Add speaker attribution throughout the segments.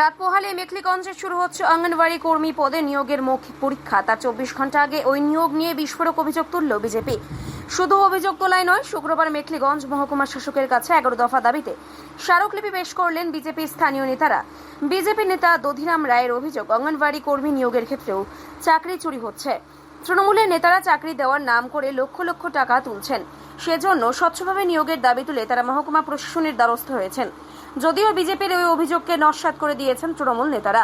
Speaker 1: রাত পোহালে মেখলিগঞ্জে শুরু হচ্ছে অঙ্গনওয়াড়ি কর্মী পদে নিয়োগের মৌখিক পরীক্ষা। তার চব্বিশ ঘণ্টা আগে ওই নিয়োগ নিয়ে বিস্ফোরক অভিযোগ তুলল বিজেপি। শুধু অভিযোগ তোলাই নয়, শুক্রবার মেখলিগঞ্জ মহকুমা শাসকের কাছে এগারো দফা দাবিতে স্মারকলিপি পেশ করলেন বিজেপির স্থানীয় নেতারা। বিজেপি নেতা দধিরাম রায়ের অভিযোগ, অঙ্গনওয়াড়ি কর্মী নিয়োগের ক্ষেত্রেও চাকরি চুরি হচ্ছে। তৃণমূলের নেতারা চাকরি দেওয়ার নাম করে লক্ষ লক্ষ টাকা তুলছেন। সেজন্য স্বচ্ছভাবে নিয়োগের দাবি তুলে তারা মহকুমা প্রশাসনের দ্বারস্থ হয়েছেন। যদিও বিজেপির ওই অভিযোগকে নস্বাত করে দিয়েছেন তৃণমূল নেতারা।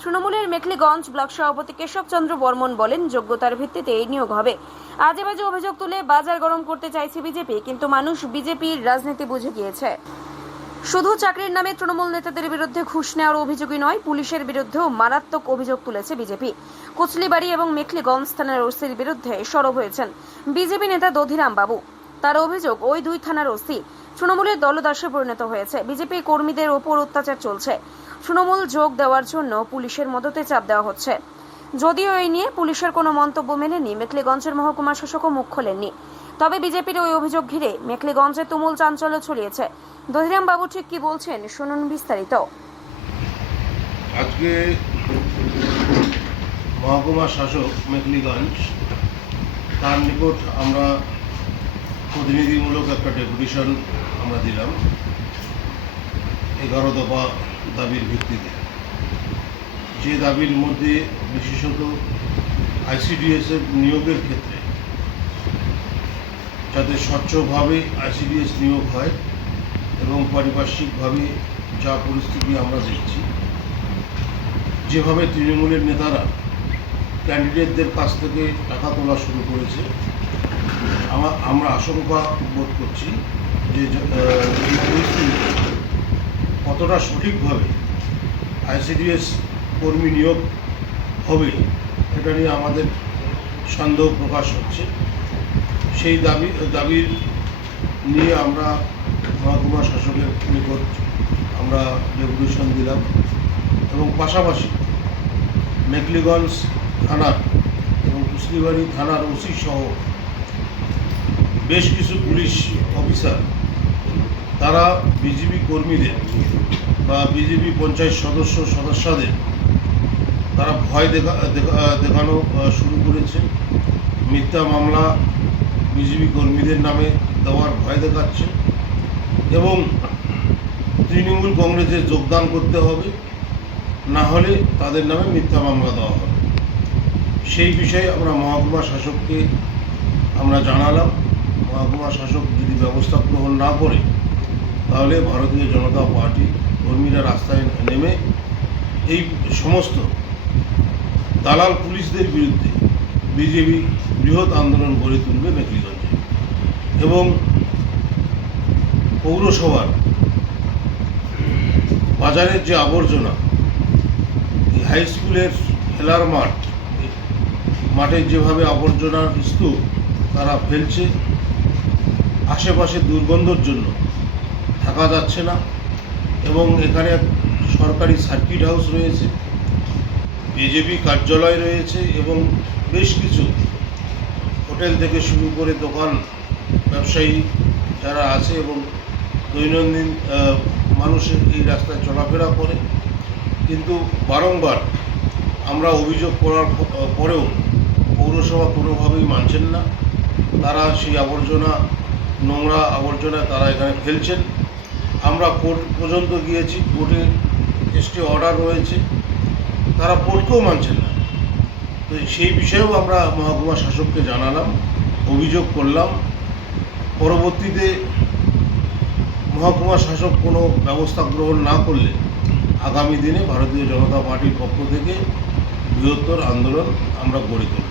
Speaker 1: তৃণমূলের মেখলিগঞ্জ ব্লক সভাপতি কেশবচন্দ্র বর্মন বলেন, যোগ্যতার ভিত্তিতে এই নিয়োগ হবে। আজে বাজে অভিযোগ তুলে বাজার গরম করতে চাইছে বিজেপি, কিন্তু মানুষ বিজেপির রাজনীতি বুঝে গিয়েছে। শুধু চাকরির নামে তৃণমূল নেতাদের বিরুদ্ধে ঘুষ নেওয়ার অভিযোগই নয়, পুলিশের বিরুদ্ধেও মারাত্মক অভিযোগ তুলেছে বিজেপি। কুচলিবাড়ি এবং মেখলিগঞ্জ থানার ওসির বিরুদ্ধে সরব হয়েছেন বিজেপি নেতা দধিরাম বাবু। তার অভিযোগ, ওই দুই থানার ওসি তৃণমূলের দলদাসে পরিণত হয়েছে। বিজেপি কর্মীদের ওপর অত্যাচার চলছে। তৃণমূল যোগ দেওয়ার জন্য পুলিশের মদতে চাপ দেওয়া হচ্ছে। যদিও এই নিয়ে পুলিশের কোনো মন্তব্য মেলেনি, মেখলিগঞ্জের মহকুমা শাসকও মুখ খোলেননি। তবে বিজেপির ওই অভিযোগ ঘিরে মেখলিগঞ্জে তুমুল চাঞ্চল্য ছড়িয়েছে। দধিরাম বাবু ঠিক কি বলছেন, শুনুন বিস্তারিত।
Speaker 2: আজকে মহকুমা শাসক মেখলিগঞ্জ, তার নিকট আমরা প্রতিনিধিমূলক একটা ডেপুটেশন আমরা দিলাম। এগারো দফা দাবির ভিত্তিতে। যে দাবির মধ্যে বিশেষত আইসিডিএসের নিয়োগের ক্ষেত্রে, যাতে স্বচ্ছভাবে আইসিডিএস নিয়োগ হয় এবং পারিপার্শ্বিকভাবে যা পরিস্থিতি আমরা দেখছি, যেভাবে তৃণমূলের নেতারা ক্যান্ডিডেটদের কাছ থেকে টাকা তোলা শুরু করেছে, আমা, আমরা আশঙ্কা বোধ করছি যে এই পরিস্থিতি কতটা সঠিকভাবে আইসিডিএস কর্মী নিয়োগ হবে, এটা নিয়ে আমাদের সন্দেহ প্রকাশ হচ্ছে। সেই দাবি দাবির নিয়ে আমরা মহকুমা শাসকের নিকট আমরা ডেপুটেশন দিলাম এবং পাশাপাশি মেকলিগঞ্জ থানার এবং কুসলিবাড়ি থানার ওসি সহ বেশ কিছু পুলিশ অফিসার, তারা বিজেপি কর্মীদের বা বিজেপি পঞ্চায়েত সদস্য সদস্যদের তারা ভয় দেখা, দেখা- দেখানো শুরু করেছে। মিথ্যা মামলা বিজেপি কর্মীদের নামে দেওয়ার ভয় দেখাচ্ছে এবং তৃণমূল কংগ্রেসে যোগদান করতে হবে, না হলে তাদের নামে মিথ্যা মামলা দেওয়া হবে। সেই বিষয়ে আমরা মহকুমা শাসককে আমরা জানালাম, মহকুমা শাসক যদি ব্যবস্থা গ্রহণ না করে, তাহলে ভারতীয় জনতা পার্টি কর্মীরা রাস্তায় নেমে এই সমস্ত দালাল পুলিশদের বিরুদ্ধে বিজেপি বৃহৎ আন্দোলন গড়ে তুলবে মেকলিগঞ্জে এবং পৌরসভার বাজারের যে আবর্জনা হাই স্কুলের খেলার মাঠ, মাঠের যেভাবে আবর্জনার স্তূপ তারা ফেলছে আশেপাশে দুর্গন্ধর জন্য থাকা যাচ্ছে না। এবং এখানে সরকারি সার্কিট হাউস রয়েছে। বিজেপি কার্যালয় রয়েছে এবং বেশ কিছু হোটেল থেকে শুরু করে দোকান, ব্যবসায়ী যারা আছে এবং দৈনন্দিন মানুষের এই রাস্তায় চলাফেরা করে। কিন্তু বারংবার আমরা অভিযোগ করার পরেও পৌরসভা কোনোভাবেই মানছেন না। তারা সেই আবর্জনা, নোংরা আবর্জনা তারা এখানে ফেলছেন। আমরা কোর্ট পর্যন্ত গিয়েছি কোর্টে এসটি অর্ডার রয়েছে। তারা কোর্টকেও মানছেন না। তো সেই বিষয়েও আমরা মহকুমা শাসককে জানালাম, অভিযোগ করলাম। পরবর্তীতে মহকুমা শাসক কোনো ব্যবস্থা গ্রহণ না করলে আগামী দিনে ভারতীয় জনতা পার্টির পক্ষ থেকে বৃহত্তর আন্দোলন আমরা গড়ে তুলব।